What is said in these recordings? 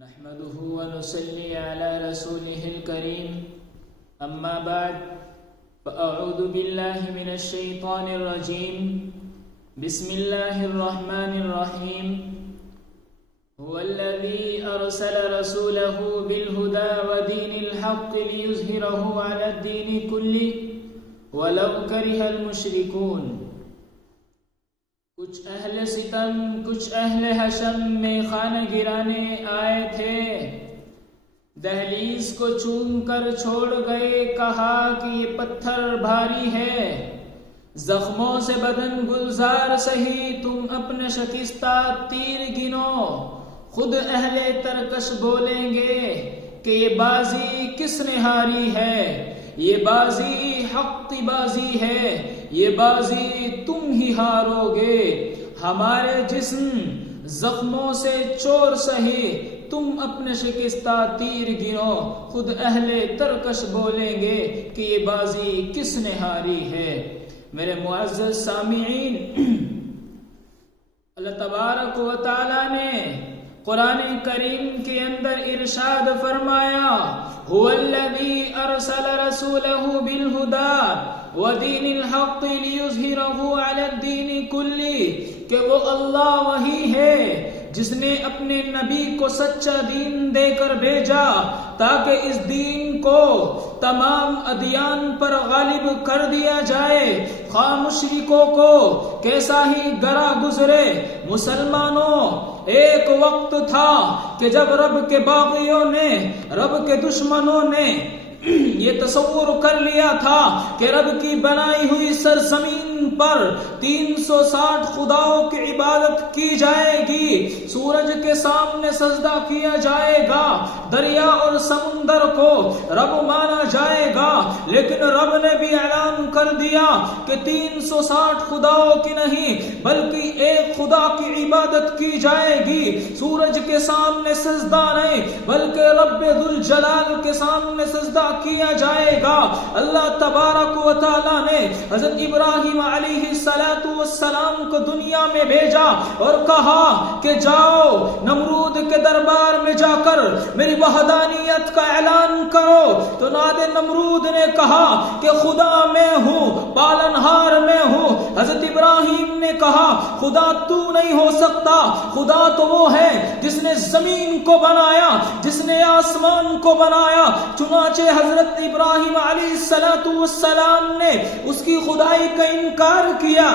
نحمده ونصلي على رسوله الكريم أما بعد فأعوذ بالله من الشيطان الرجيم بسم الله الرحمن الرحيم هو الذي أرسل رسوله بالهدى ودين الحق ليظهره على الدين كله ولو كره المشركون. کچھ اہل ستم کچھ اہل حشم میں خانہ گرانے آئے تھے، دہلیز کو چوم کر چھوڑ گئے، کہا کہ یہ پتھر بھاری ہے، زخموں سے بدن گلزار سہی تم اپنا شکستہ تیر گنو. خود اہل ترکش بولیں گے کہ یہ بازی کس نے ہاری ہے، یہ بازی حق کی بازی ہے، یہ بازی تم ہی ہارو گے. ہمارے جسم زخموں سے چور سہی تم اپنے شکستہ تیر گنو. خود اہل ترکش بولیں گے کہ یہ بازی کس نے ہاری ہے. میرے معزز سامعین، اللہ تبارک و تعالی نے قرآن کریم کے اندر ارشاد فرمایا، هو الذي ارسل رسوله بالهدى ودين الحق ليظهره على الدين كله، کہ وہ اللہ وہی ہے جس نے اپنے نبی کو سچا دین دے کر بھیجا تاکہ اس دین کو تمام ادیان پر غالب کر دیا جائے. خواہ مشرکوں کو کیسا ہی گرا گزرے، مسلمانوں ایک وقت تھا کہ جب رب کے باغیوں نے، رب کے دشمنوں نے یہ تصور کر لیا تھا کہ رب کی بنائی ہوئی سرزمین پر 360 خداؤں کی عبادت کی جائے گی، سورج کے سامنے سجدہ کیا جائے گا، دریا اور سمندر کو رب مانا جائے گا. لیکن رب نے بھی اعلان کر دیا کہ 360 خداؤں کی نہیں بلکہ ایک خدا کی عبادت کی جائے گی. سورج کے سامنے سجدہ نہیں بلکہ رب ذوالجلال کے سامنے سجدہ کیا جائے گا. اللہ تبارک و تعالی نے حضرت ابراہیم علیہ السلام کو دنیا میں بھیجا اور کہا کہ جاؤ نمرود کے دربار میں جا کر میری وحدانیت کا اعلان کرو. تو نمرود نے کہا کہ خدا میں ہوں، پالنہار میں ہوں. حضرت ابراہیم نے کہا خدا تو نہیں ہو سکتا، خدا تو وہ ہے جس نے زمین کو بنایا، جس نے آسمان کو بنایا. چنانچہ حضرت ابراہیم علیہ السلام نے اس کی خدائی کا انکار کیا.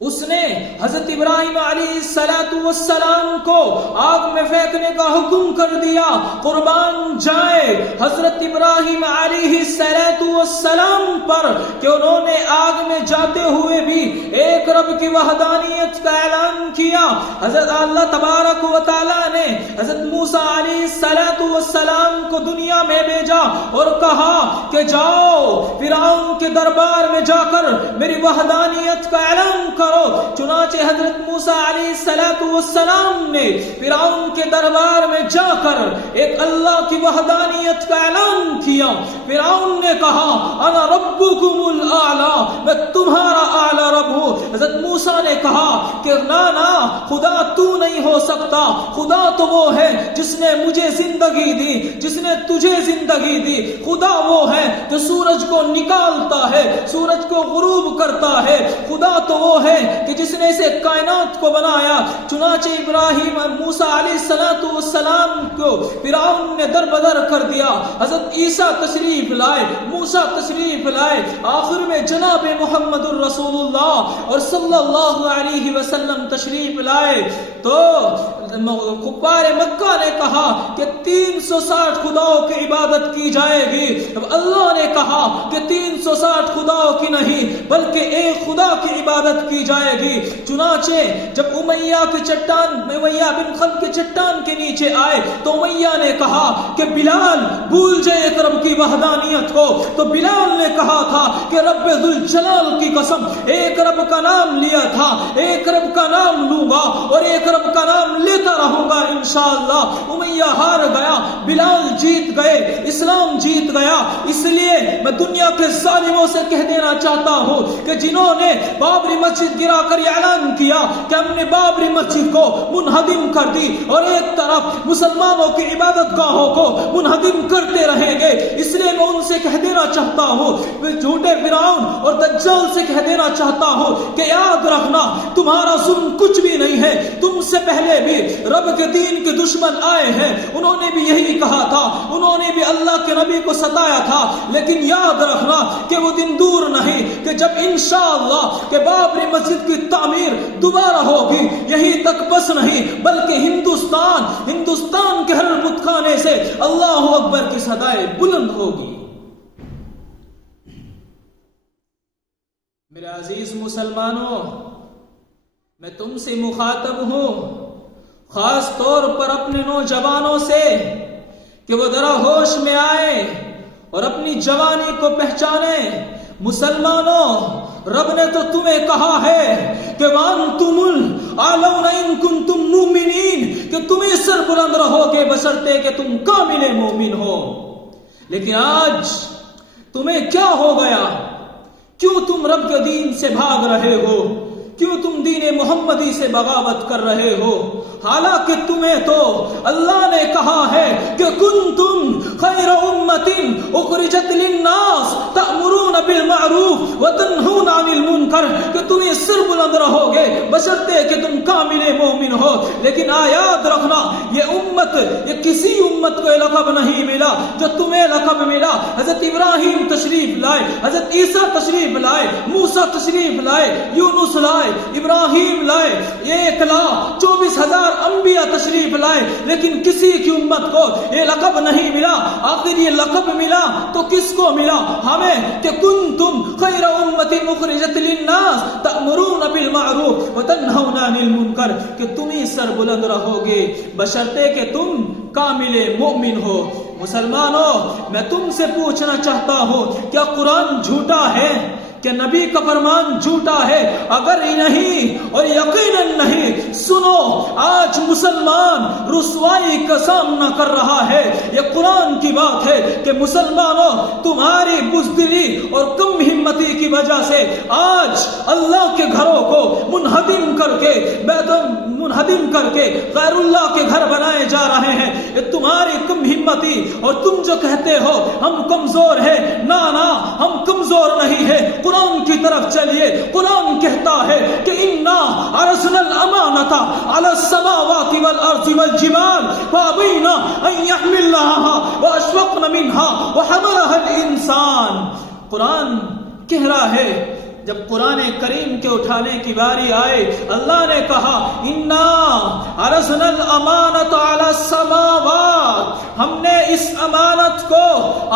اس نے حضرت ابراہیم علیہ السلام کو آگ میں پھینکنے کا حکم کر دیا. قربان جائے حضرت ابراہیم علیہ السلام پر کہ انہوں نے آگ میں جاتے ہوئے بھی ایک رب کی وحدانیت کا اعلان کیا. حضرت اللہ تبارک و تعالی نے حضرت موسیٰ علیہ السلام کو دنیا میں بھیجا اور کہا کہ جاؤ فرعون کے دربار میں جا کر میری وحدانیت کا اعلان کرو. چنانچہ حضرت موسیٰ علیہ السلام نے فرعون کے دربار میں جا کر ایک اللہ کی وحدانیت کا اعلان کیا. فرعون نے کہا انا ربکم الاعلی، میں تمہارا اعلی رب ہوں. حضرت موسیٰ نے کہا کہ نا خدا تو نہیں ہو سکتا، خدا تو وہ ہے جس نے مجھے زندگی دی، جس نے تجھے زندگی دی. خدا وہ ہے جو سورج کو نکالتا ہے، سورج کو غروب کرتا ہے. خدا تو وہ ہے کہ جس نے اسے کائنات کو بنایا. چنانچہ ابراہیم اور موسیٰ علیہ السلام کو فرعون نے در بدر کر دیا. حضرت عیسیٰ تشریف لائے، موسیٰ تشریف لائے، آخر میں جناب محمد الرسول اللہ اور صلی اللہ علیہ وسلم تشریف لائے. تو کفار مکہ نے کہا کہ 360 خداؤں کی عبادت کی جائے گی. اللہ نے کہا کہ 360 خداؤں کی نہیں بلکہ ایک خدا کی عبادت کی جائے گی. چنانچہ جب امیہ کی چٹان، امیہ بن خلف کی چٹان کے نیچے آئے تو امیہ نے کہا کہ بلال بھول جائے ایک رب کی وحدانیت کو. تو بلال نے کہا تھا کہ رب ذوالجلال کی قسم ایک رب کا نام لیا تھا، ایک رب کا نام لوں گا اور ایک رب کا نام لیتا رہوں گا انشاءاللہ. امیہ ہار گیا، بلال جیت گئے، اسلام جیت گیا. اس لیے میں دنیا کے ظالموں سے کہہ دینا چاہتا ہوں کہ جنہوں نے بابری مسجد گرا کر اعلان کیا کہ ہم نے بابری مسجد کو منہدم کر دی اور ایک ایک طرف مسلمانوں کی عبادت گاہوں کو منہدم کرتے رہیں گے. اس لیے میں ان سے کہہ دینا چاہتا ہوں، جھوٹے فرعون اور دجال سے کہہ دینا چاہتا ہوں کہ یاد رکھنا تمہارا ظلم کچھ بھی نہیں ہے. تم سے پہلے بھی رب کے دین کے دشمن آئے ہیں، انہوں نے بھی یہی کہا تھا، انہوں نے بھی اللہ کے نبی کو ستایا تھا. لیکن یاد رکھنا کہ وہ دن دور نہیں کہ جب انشاءاللہ کہ بابری مسجد کی تعمیر دوبارہ ہوگی. یہی تک بس نہیں بلکہ ہندوستان کے ہر بت خانے سے اللہ اکبر کی صدائیں بلند ہوگی. میرے عزیز مسلمانوں، میں تم سے مخاطب ہوں، خاص طور پر اپنے نوجوانوں سے، کہ وہ ذرا ہوش میں آئے اور اپنی جوانی کو پہچانے. مسلمانوں، رب نے تو تمہیں کہا ہے کہ وَأَنْتُمُ الْأَعْلَوْنَ إِن كُنتُم مُؤْمِنِينَ، کہ تم ہی سر بلند رہو گے بشرطے کہ تم کامل مومن ہو. لیکن آج تمہیں کیا ہو گیا؟ کیوں تم رب کے دین سے بھاگ رہے ہو؟ کیوں تم دین محمدی سے بغاوت کر رہے ہو؟ حالانکہ تمہیں تو اللہ نے کہا ہے کہ کنتم خیر امت اخرجت للناس تأمرون بالمعروف وتنہون عن المنکر، کہ تم سر بلند رہو گے بشرطے کہ تم کامل مومن ہو. لیکن یاد رکھنا یہ کسی امت کو لقب نہیں ملا جو تمہیں لقب ملا. حضرت ابراہیم تشریف لائے، حضرت عیسیٰ تشریف لائے، موسیٰ تشریف لائے، یونس لائے، ابراہیم لائے، 1,24,000 انبیاء تشریف لائے، لیکن کسی کی امت کو یہ لقب نہیں ملا. آخر یہ لقب ملا تو کس کو ملا؟ ہمیں، کہ کنتم خیر امت اخرجت للناس تأمرون بالمعروف وتنہون عن المنکر، کہ تم ہی سر بلند رہو گے بشرطے کہ تم کامل مومن ہو. مسلمانوں، میں تم سے پوچھنا چاہتا ہوں، کیا قرآن جھوٹا ہے؟ کہ نبی کا فرمان جھوٹا ہے؟ اگر نہیں اور یقیناً نہیں، سنو، آج مسلمان رسوائی کا سامنا کر رہا ہے. یہ قرآن کی بات ہے کہ مسلمانوں، تمہاری بزدلی اور کم ہمتی کی وجہ سے آج اللہ کے گھروں کو منہدم کر کے غیر اللہ کے گھر بنائے جا رہے ہیں. یہ تمہاری کم ہمتی، اور تم جو کہتے ہو ہم کمزور ہیں، نہ ہم کمزور نہیں ہیں. قرآن کی طرف چلیے. قرآن کہتا ہے کہ انا عرضنا الامانۃ علی السماوات والارض والجبال فابین ان یحملنها واشفقن منها وحملها الانسان. قرآن کہہ رہا ہے جب قرآن کریم کے اٹھانے کی باری آئے، اللہ نے کہا انا عرضنا الامانۃ علی السماوات، ہم نے اس امانت کو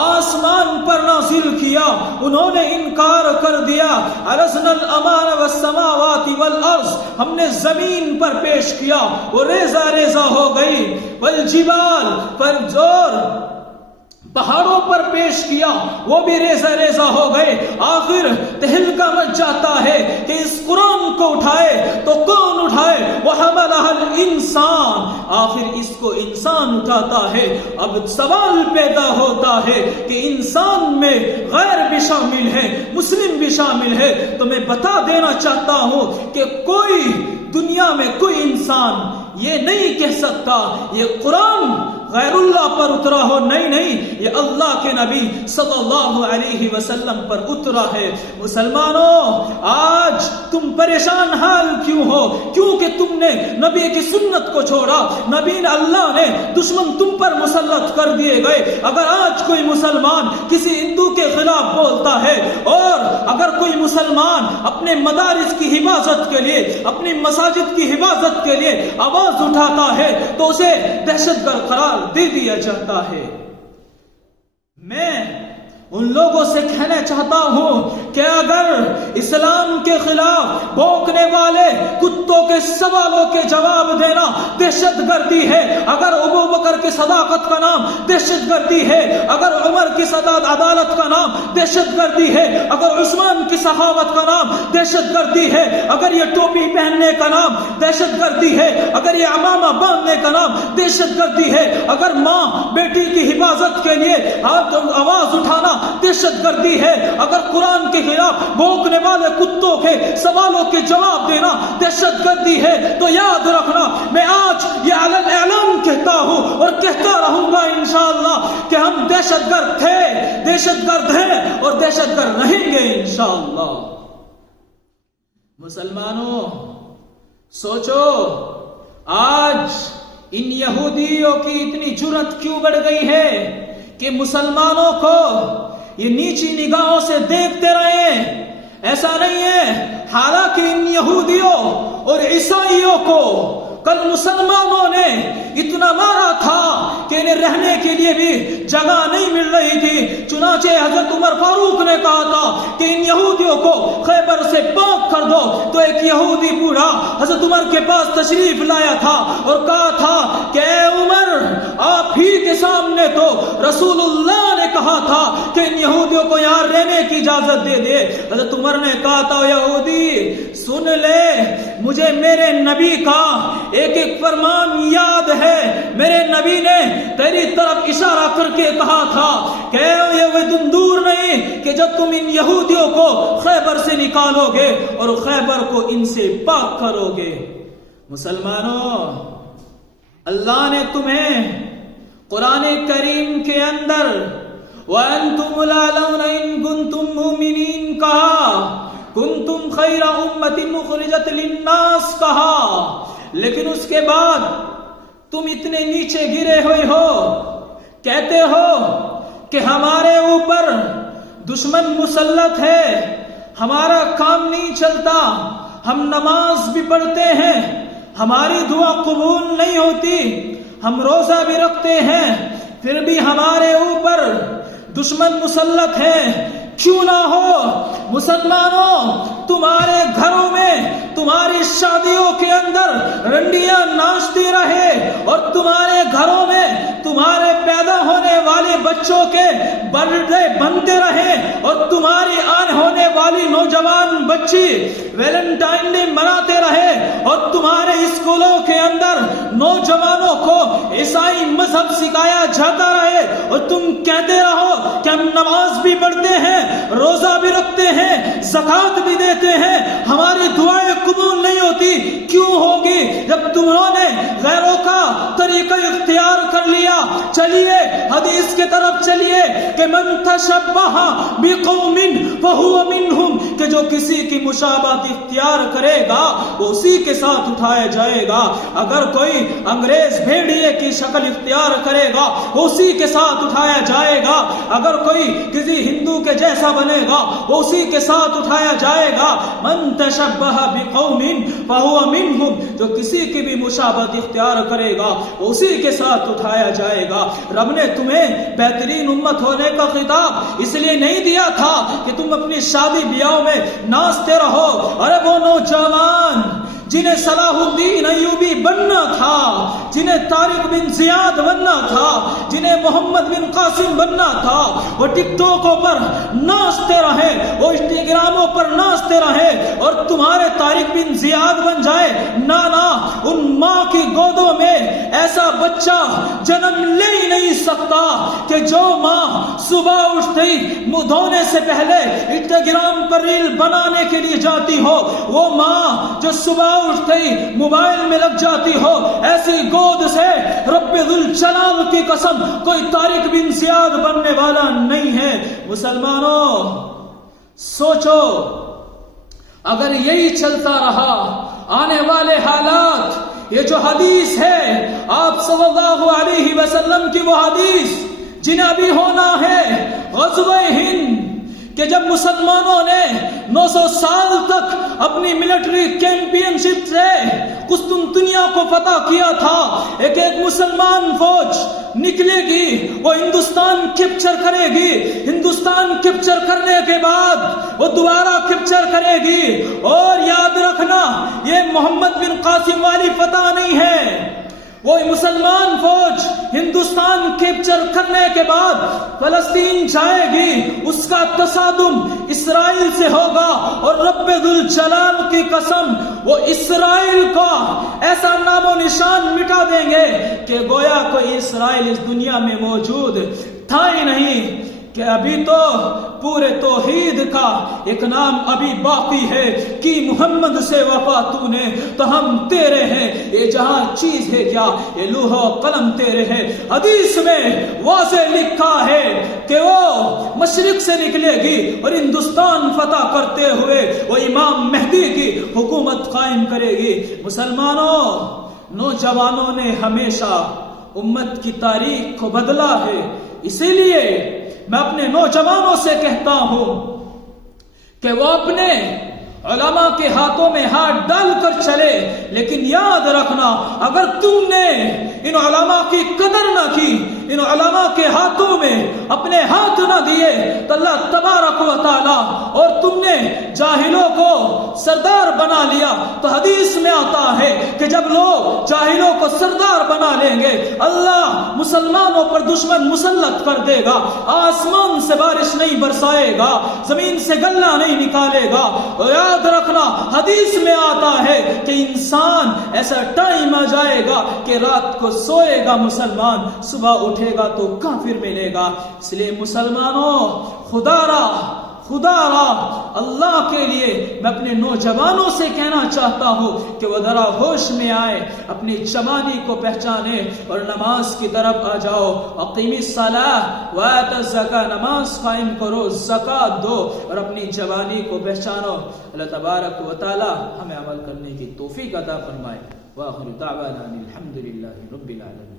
آسمان پر نازل کیا، انہوں نے انکار کر دیا. عرضنا الامانۃ والسماوات والارض، ہم نے زمین پر پیش کیا، وہ ریزہ ریزہ ہو گئی. والجبال، پر زور پہاڑوں پر پیش کیا، وہ بھی ریزہ ریزہ ہو گئے. آخر تہلکہ مچ جاتا ہے کہ اس قرآن کو اٹھائے تو کون اٹھائے؟ وَحَمَلَهَا الْإِنسان، آخر اس کو انسان اٹھاتا ہے. اب سوال پیدا ہوتا ہے کہ انسان میں غیر بھی شامل ہے، مسلم بھی شامل ہے. تو میں بتا دینا چاہتا ہوں کہ کوئی دنیا میں کوئی انسان یہ نہیں کہہ سکتا یہ قرآن غیر اللہ پر اترا ہو. نہیں، یہ اللہ کے نبی صلی اللہ علیہ وسلم پر اترا ہے. مسلمانوں، آج تم پریشان حال کیوں ہو؟ کیونکہ تم نے نبی کی سنت کو چھوڑا. نبی نے، اللہ نے دشمن تم پر مسلط کر دیے گئے. اگر آج کوئی مسلمان کسی ہندو کے خلاف بولتا ہے، اور اگر کوئی مسلمان اپنے مدارس کی حفاظت کے لیے، اپنی مساجد کی حفاظت کے لیے آواز اٹھاتا ہے، تو اسے دہشت گرد قرار دے دیا جاتا ہے. میں ان لوگوں سے کہنا چاہتا ہوں کہ اگر اسلام کے خلاف بھونکنے والے کتوں کے سوالوں کے جواب دینا دہشت گردی ہے، اگر ابو بکر بکر کی صداقت کا نام دہشت گردی ہے، اگر عمر کی عدالت کا نام دہشت گردی ہے، اگر عثمان کی سخاوت کا نام دہشت گردی ہے، اگر یہ ٹوپی پہننے کا نام دہشت گردی ہے، اگر یہ عمامہ باندھنے کا نام دہشت گردی ہے، اگر ماں بیٹی کی حفاظت کے لیے آواز اٹھانا دہشت گردی ہے، اگر قرآن کے خلاف بھونکنے والے کتوں کے سوالوں کے جواب دینا دہشت گردی ہے، تو یاد رکھنا میں آج یہ اعلان کہتا ہوں اور کہتا رہوں گا انشاءاللہ کہ ہم دہشت گرد تھے، دہشت گرد ہیں اور دہشت گرد رہیں گے انشاءاللہ۔ مسلمانوں سوچو آج ان یہودیوں کی اتنی جرأت کیوں بڑھ گئی ہے کہ مسلمانوں کو یہ نیچی نگاہوں سے دیکھتے رہیں؟ ایسا نہیں ہے، حالانکہ ان یہودیوں اور عیسائیوں کو کل مسلمانوں نے اتنا مارا تھا کہ انہیں رہنے کے لیے بھی جگہ نہیں مل رہی تھی، چنانچہ حضرت عمر فاروق نے کہا تھا کہ ان یہودیوں کو خیبر سے پاک کر دو، تو ایک یہودی بوڑھا حضرت عمر کے پاس تشریف لایا تھا اور کہا تھا کہ اے عمر، آپ ہی کے سامنے تو رسول اللہ نے کہا تھا کہ ان یہودیوں کو یہاں رہنے کی اجازت دے دے۔ حضرت عمر نے کہا تھا یہودی سن لے، مجھے میرے نبی کا ایک ایک فرمان یاد ہے، میرے نبی نے تیری طرف اشارہ کر کے کہا تھا کہ یہ دن دور نہیں کہ جب تم ان یہودیوں کو خیبر سے نکالو گے اور خیبر کو ان سے پاک کرو گے۔ مسلمانوں، اللہ نے تمہیں قرآن کریم کے اندر وَأَنْتُمُ الْأَعْلَوْنَ إِن كُنتُم مُؤْمِنِينَ کہا، كُنتُم خَيْرَ أُمَّةٍ أُخْرِجَتْ لِلنَّاسِ کہا، لیکن اس کے بعد تم اتنے نیچے گرے ہوئے ہو، کہتے ہو کہ ہمارے اوپر دشمن مسلط ہے، ہمارا کام نہیں چلتا، ہم نماز بھی پڑھتے ہیں، ہماری دعا قبول نہیں ہوتی، ہم روزہ بھی رکھتے ہیں، پھر بھی ہمارے اوپر دشمن مسلط ہے۔ کیوں نہ ہو مسلمانوں، تمہارے گھروں میں تمہاری شادیوں کے اندر رنڈیاں ناچتی رہے اور تمہارے گھروں میں تمہارے پیدا ہونے والے بچوں کے برتھ ڈے بنتے رہے اور تمہاری آنے ہونے والی نوجوان بچی ویلنٹائن ڈے مناتے رہے اور تمہارے اسکولوں کے اندر نوجوانوں کو عیسائی مذہب سکھایا جاتا رہے اور تم کہتے رہو کہ ہم نماز بھی پڑھتے ہیں، روزہ بھی رکھتے ہیں، زکوٰۃ بھی دیتے ہیں، ہماری دعائیں قبول نہیں ہوتی۔ کیوں ہوگی؟ جب تمہوں نے غیروں کا طریقہ اختیار کر لیا۔ چلیے حدیث کے طرف چلیے کہ من تشبہ بقوم فہو منہم، کہ جو کسی کی مشابہت اختیار کرے گا وہ اسی کے ساتھ اٹھایا جائے گا۔ اگر کوئی انگریز بھیڑیے کی شکل اختیار کرے گا وہ اسی کے ساتھ اٹھایا جائے گا۔ اگر کوئی کسی ہندو کے جیسا بنے گا وہ اسی کے ساتھ اٹھایا جائے گا۔ من تشبہ بقوم فہو منہم، جو کسی کی بھی مشابہت اختیار کرے گا وہ اسی کے ساتھ اٹھایا جائے گا۔ رب نے تمہیں بہترین امت ہونے کا خطاب اس لیے نہیں دیا تھا کہ تم اپنی شادی بیاہوں میں ناچتے رہو۔ ارے وہ نوجوان جنہیں صلاح الدین ایوبی بننا تھا، جنہیں طارق بن زیاد بننا تھا، جنہیں محمد بن قاسم بننا تھا، وہ ٹک ٹاکوں پر ناچتے رہے، وہ انسٹاگراموں پر ناچتے رہے اور تمہارے طارق بن زیاد بن جائے۔ نانا، ان ماں کی گودوں میں ایسا بچہ جنم لے ہی نہیں سکتا کہ جو ماں صبح اٹھتے ہی منہ دھونے سے پہلے انسٹاگرام پر ریل بنانے کے لیے جاتی ہو، وہ ماں جو صبح اٹھتے ہی موبائل میں لگ جاتی ہو، ایسی گود سے رب ذوالجلال کی قسم کوئی طارق بن زیاد بننے والا نہیں ہے۔ مسلمانوں سوچو، اگر یہی چلتا رہا آنے والے حالات، یہ جو حدیث ہے آپ صلی اللہ علیہ وسلم کی، وہ حدیث جنہیں ابھی ہونا ہے غزوہ ہند، کہ جب مسلمانوں نے 900 سال تک اپنی ملٹری چیمپئن شپ سے قسطنطنیہ کو فتح کیا تھا، ایک ایک مسلمان فوج نکلے گی، وہ ہندوستان کیپچر کرے گی، ہندوستان کیپچر کرنے کے بعد وہ دوبارہ کیپچر کرے گی۔ اور یاد رکھنا، یہ محمد بن قاسم والی فتح نہیں ہے، وہ مسلمان فوج ہندوستان کیپچر کرنے کے بعد فلسطین جائے گی، اس کا تصادم اسرائیل سے ہوگا، اور رب ذوالجلال کی قسم وہ اسرائیل کا ایسا نام و نشان مٹا دیں گے کہ گویا کوئی اسرائیل اس دنیا میں موجود تھا ہی نہیں، کہ ابھی تو پورے توحید کا ایک نام ابھی باقی ہے کہ محمد سے وفا تو نے تو ہم تیرے ہیں، یہ جہاں چیز ہے کیا، یہ لوح و قلم تیرے ہے۔ حدیث میں واضح لکھا ہے کہ وہ مشرق سے نکلے گی اور ہندوستان فتح کرتے ہوئے وہ امام مہدی کی حکومت قائم کرے گی۔ مسلمانوں، نوجوانوں نے ہمیشہ امت کی تاریخ کو بدلا ہے، اسی لیے میں اپنے نوجوانوں سے کہتا ہوں کہ وہ اپنے علماء کے ہاتھوں میں ہاتھ ڈال کر چلے، لیکن یاد رکھنا اگر تم نے ان علماء کی قدر نہ کی، ان علماء کے ہاتھوں میں اپنے ہاتھ نہ دیے تو اللہ تبارک و تعالی، اور تم نے جاہلوں کو سردار بنا لیا تو حدیث میں آتا ہے کہ جب لوگ جاہلوں کو سردار بنا لیں گے اللہ مسلمانوں پر دشمن مسلط کر دے گا، آسمان سے بارش نہیں برسائے گا، زمین سے گلہ نہیں نکالے گا۔ یاد رکھنا حدیث میں آتا ہے کہ انسان ایسا ٹائم آ جائے گا کہ رات کو سوئے گا مسلمان، صبح اٹھے گا تو کافر ملے گا۔ اس لیے مسلمانوں، خدا را اللہ کے لیے میں اپنے نوجوانوں سے کہنا چاہتا ہوں کہ وہ ذرا ہوش میں آئے، اپنی جوانی کو پہچانے اور نماز کی طرف آ جاؤ۔ اقیم الصلاۃ وآت الزکاۃ، نماز قائم کرو، زکات دو اور اپنی جوانی کو پہچانو۔ اللہ تبارک و تعالی ہمیں عمل کرنے کی توفیق عطا فرمائے۔ وآخر دعوانا الحمد للہ رب العالمین۔